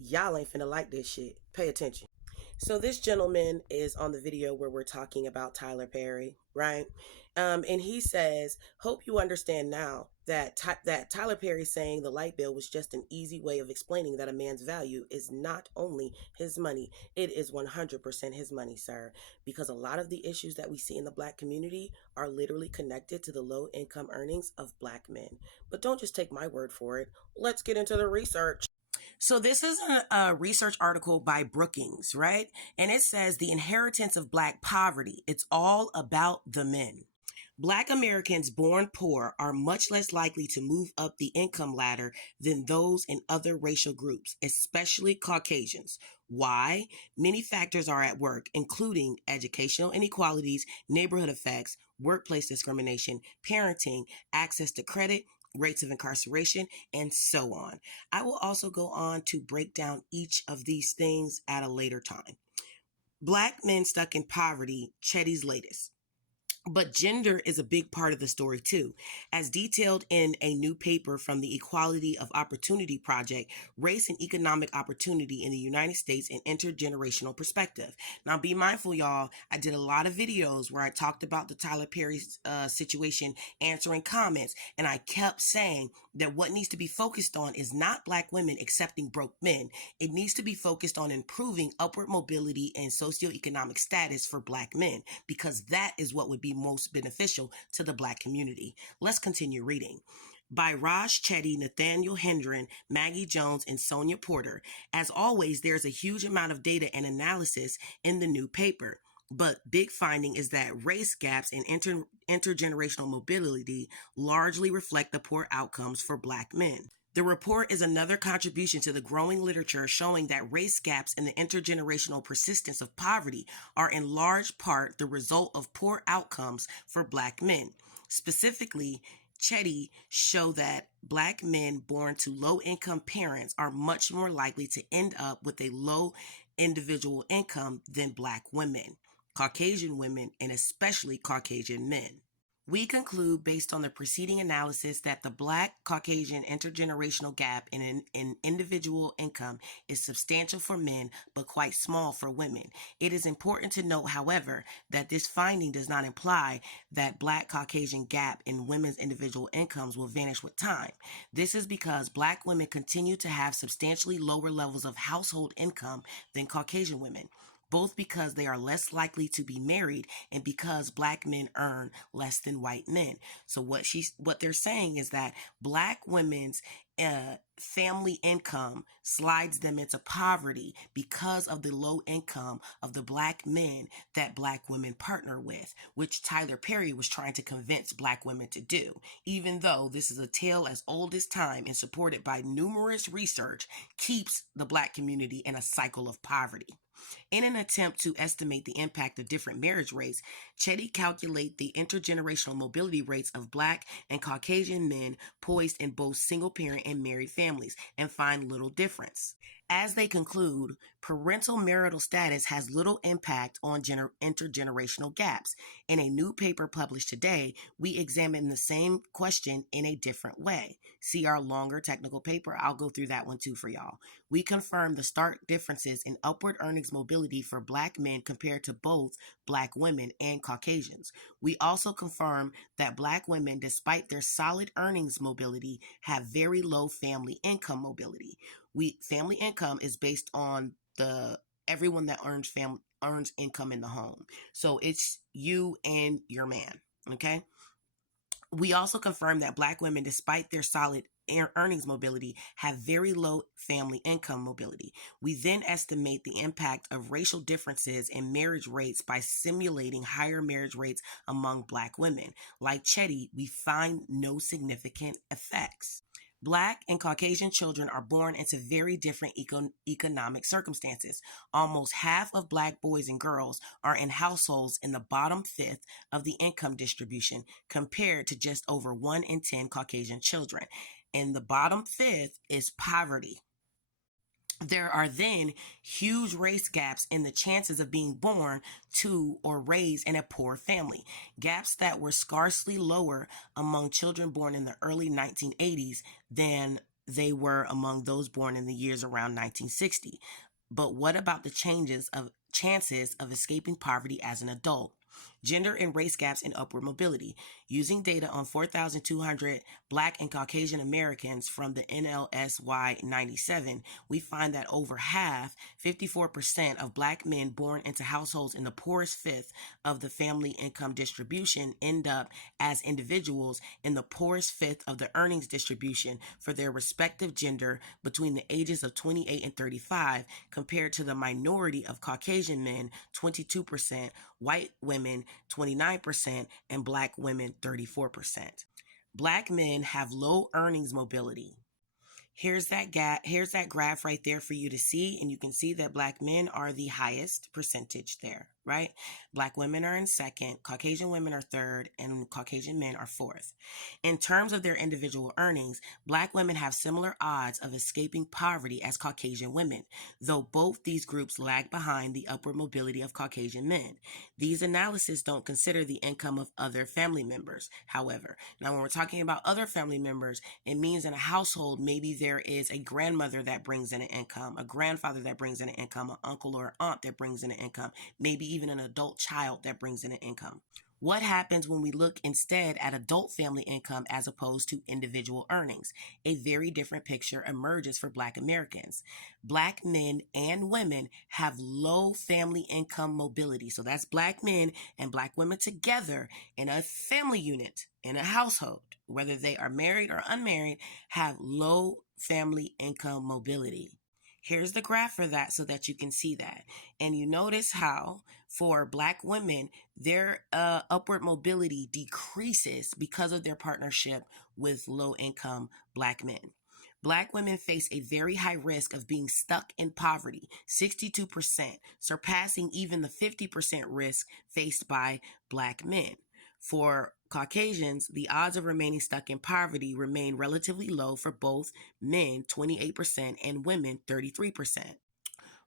Y'all ain't finna like this shit. Pay attention. So this gentleman is on the video where we're talking about Tyler Perry, right? And he says, "Hope you understand now that that Tyler Perry saying the light bill was just an easy way of explaining that a man's value is not only his money, it is 100% his money, sir. Because a lot of the issues that we see in the black community are literally connected to the low income earnings of black men. But don't just take my word for it. Let's get into the research." So this is a research article by Brookings, right? And it says the inheritance of black poverty. It's all about the men. Black Americans born poor are much less likely to move up the income ladder than those in other racial groups, especially Caucasians. Why? Many factors are at work, including educational inequalities, neighborhood effects, workplace discrimination, parenting, access to credit, rates of incarceration, and so on. I will also go on to break down each of these things at a later time. Black men stuck in poverty, Chetty's latest. But gender is a big part of the story too. As detailed in a new paper from the Equality of Opportunity Project, Race and Economic Opportunity in the United States and Intergenerational Perspective. Now be mindful, y'all, I did a lot of videos where I talked about the Tyler Perry situation, answering comments, and I kept saying that what needs to be focused on is not black women accepting broke men. It needs to be focused on improving upward mobility and socioeconomic status for black men, because that is what would be most beneficial to the black community. Let's continue reading. By Raj Chetty, Nathaniel Hendren, Maggie Jones, and Sonia Porter. As always, there's a huge amount of data and analysis in the new paper. But big finding is that race gaps and intergenerational mobility largely reflect the poor outcomes for black men. The report is another contribution to the growing literature showing that race gaps and the intergenerational persistence of poverty are in large part the result of poor outcomes for black men. Specifically, Chetty show that black men born to low-income parents are much more likely to end up with a low individual income than black women, Caucasian women, and especially Caucasian men. We conclude, based on the preceding analysis, that the Black Caucasian intergenerational gap in individual income is substantial for men, but quite small for women. It is important to note, however, that this finding does not imply that Black Caucasian gap in women's individual incomes will vanish with time. This is because Black women continue to have substantially lower levels of household income than Caucasian women, both because they are less likely to be married and because black men earn less than white men. So what they're saying is that black women's family income slides them into poverty because of the low income of the black men that black women partner with, which Tyler Perry was trying to convince black women to do. Even though this is a tale as old as time and supported by numerous research, keeps the black community in a cycle of poverty. In an attempt to estimate the impact of different marriage rates, Chetty calculate the intergenerational mobility rates of Black and Caucasian men poised in both single-parent and married families and find little difference. As they conclude, parental marital status has little impact on intergenerational gaps. In a new paper published today, we examine the same question in a different way. See our longer technical paper. I'll go through that one too for y'all. We confirm the stark differences in upward earnings mobility for Black men compared to both Black women and Caucasians. We also confirm that Black women, despite their solid earnings mobility, have very low family income mobility. Family income is based on everyone that earns income in the home. So it's you and your man, okay? We also confirm that Black women, despite their solid earnings mobility, have very low family income mobility. We then estimate the impact of racial differences in marriage rates by simulating higher marriage rates among Black women. Like Chetty, we find no significant effects. Black and Caucasian children are born into very different economic circumstances. Almost half of Black boys and girls are in households in the bottom fifth of the income distribution, compared to just over 1 in 10 Caucasian children. And the bottom fifth is poverty. There are then huge race gaps in the chances of being born to or raised in a poor family, gaps that were scarcely lower among children born in the early 1980s than they were among those born in the years around 1960. But what about the chances of escaping poverty as an adult? Gender and race gaps in upward mobility. Using data on 4,200 Black and Caucasian Americans from the NLSY 97, we find that over half, 54% of Black men born into households in the poorest fifth of the family income distribution end up as individuals in the poorest fifth of the earnings distribution for their respective gender between the ages of 28 and 35, compared to the minority of Caucasian men, 22%, white women, 29%, and Black women, 34%. Black men have low earnings mobility. Here's that graph right there for you to see, and you can see that Black men are the highest percentage there, right? Black women are in second, Caucasian women are third, and Caucasian men are fourth. In terms of their individual earnings, Black women have similar odds of escaping poverty as Caucasian women, though both these groups lag behind the upward mobility of Caucasian men. These analyses don't consider the income of other family members, however. Now, when we're talking about other family members, it means in a household, maybe there is a grandmother that brings in an income, a grandfather that brings in an income, an uncle or aunt that brings in an income, maybe even an adult child that brings in an income. What happens when we look instead at adult family income as opposed to individual earnings? A very different picture emerges for Black Americans. Black men and women have low family income mobility. So that's Black men and Black women together in a family unit, in a household, whether they are married or unmarried, have low family income mobility. Here's the graph for that so that you can see that. And you notice how for Black women, their upward mobility decreases because of their partnership with low income Black men. Black women face a very high risk of being stuck in poverty, 62%, surpassing even the 50% risk faced by Black men. For Caucasians, the odds of remaining stuck in poverty remain relatively low for both men, 28%, and women, 33%.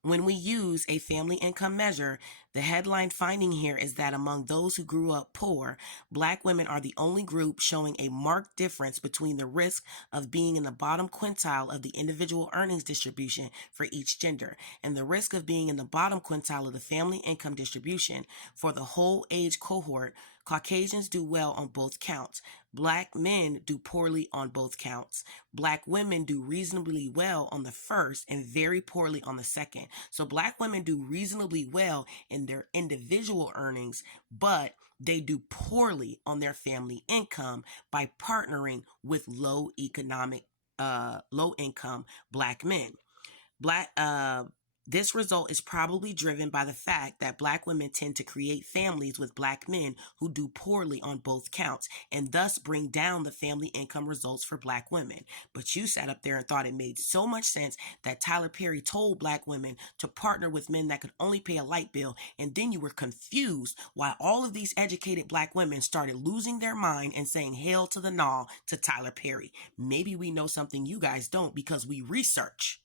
When we use a family income measure, the headline finding here is that among those who grew up poor, Black women are the only group showing a marked difference between the risk of being in the bottom quintile of the individual earnings distribution for each gender and the risk of being in the bottom quintile of the family income distribution for the whole age cohort. Caucasians do well on both counts. Black men do poorly on both counts. Black women do reasonably well on the first and very poorly on the second. So Black women do reasonably well in their individual earnings, but they do poorly on their family income by partnering with low income Black men. This result is probably driven by the fact that Black women tend to create families with Black men who do poorly on both counts and thus bring down the family income results for Black women. But you sat up there and thought it made so much sense that Tyler Perry told Black women to partner with men that could only pay a light bill, and then you were confused why all of these educated Black women started losing their mind and saying hail to the gnaw to Tyler Perry. Maybe we know something you guys don't because we research.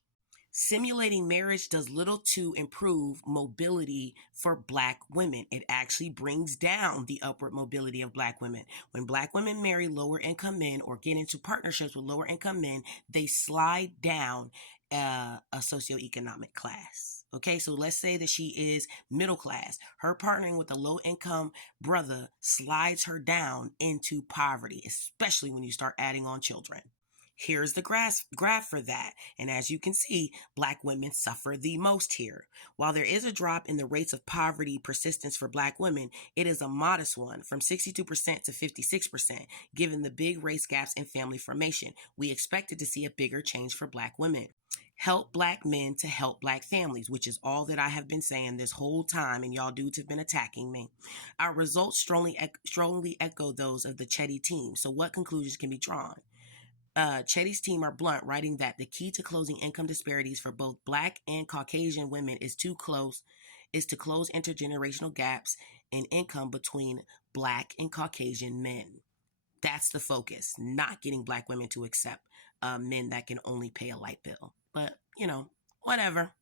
Simulating marriage does little to improve mobility for Black women. It actually brings down the upward mobility of Black women. When Black women marry lower income men or get into partnerships with lower income men, they slide down a socioeconomic class. Okay, so let's say that she is middle class. Her partnering with a low income brother slides her down into poverty, especially when you start adding on children. Here's the graph for that. And as you can see, Black women suffer the most here. While there is a drop in the rates of poverty persistence for Black women, it is a modest one, from 62% to 56%, given the big race gaps in family formation. We expected to see a bigger change for Black women. Help Black men to help Black families, which is all that I have been saying this whole time, and y'all dudes have been attacking me. Our results strongly echo those of the Chetty team. So what conclusions can be drawn? Chetty's team are blunt, writing that the key to closing income disparities for both Black and Caucasian women is to close intergenerational gaps in income between Black and Caucasian men. That's the focus, not getting Black women to accept men that can only pay a light bill. But, whatever.